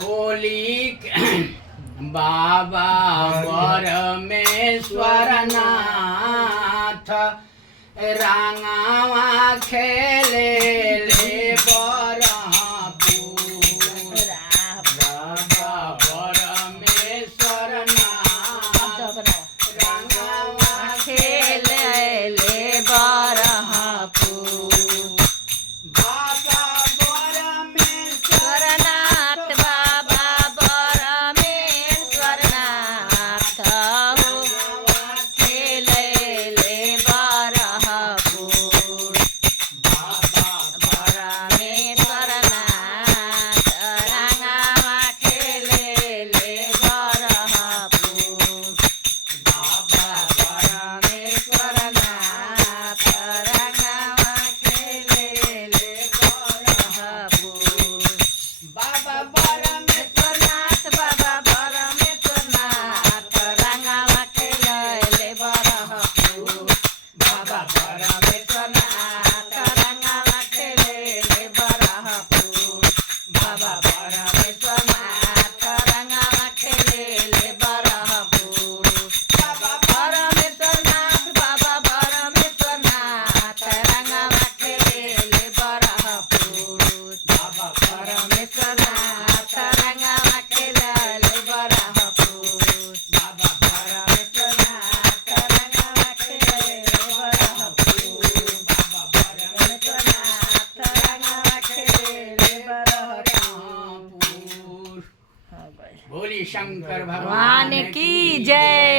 बोली बाबा परमेश्वर नाथ रांगावा खेले ले बरहपुर बाबा परमेश्वर नाथ रांगावा खेले ले बरहपुर बाबा परमेश्वर स्वरनाथ बाबा परमेश्वरनाथ हो खेले ले बरहपुर बाबा परमेश्वरनाथ रंगावा खेले ले बरहपुर बाबा परमेश्वरनाथ रंगावा खेले ले बरहपुर बाबा परमेश्वर स्वरनाथ बाबा परमेश्वरनाथ रंगावा खेले ले बरहपुर बाबा परमेश्वरनाथ रंगावा खेले ले बरहपुर बाबा परमेश्वरनाथ रंगावा खेले ले बरहपुर बाबा परमेश्वरनाथ बाबा परमेश्वरनाथ रंगावा खेले ले बरहपुर बाबा परमेश्वरनाथ रंगावा खेले ले बरहपुर बाबा परमेश्वरनाथ रंगावा खेले ले बरहपुर बाबा परमेश्वरनाथ रंगावा खेले ले बरहपुर। बोली शंकर भगवान की जय।